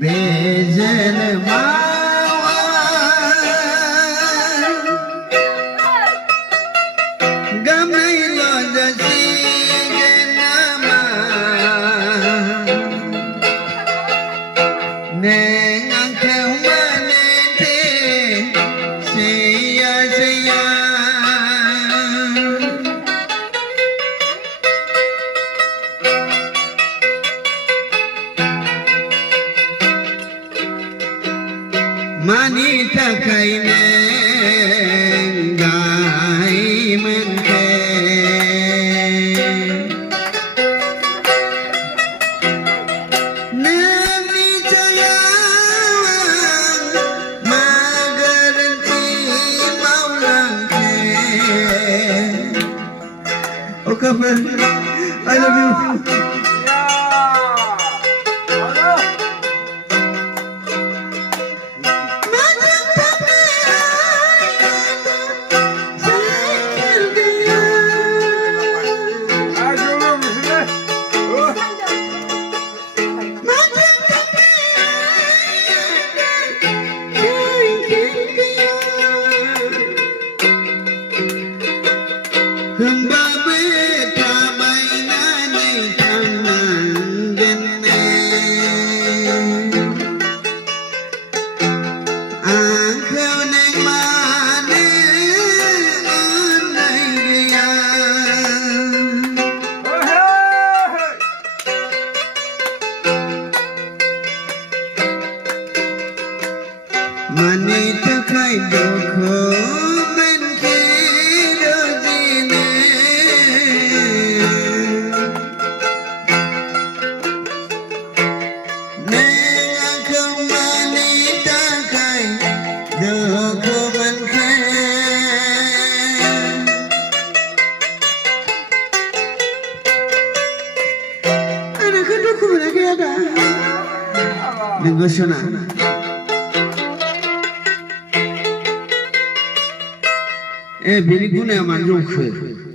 bezel mawa gamay lo jasi genama neng angkeu manete siya siya Manita kaine gai mente Nami jaya magaranti maulangke Oh kabar I love you Hamba beta mainane tangan gene Angkau neng mane andai dia Manita kai doko Negosiona. Biri gune aman yok.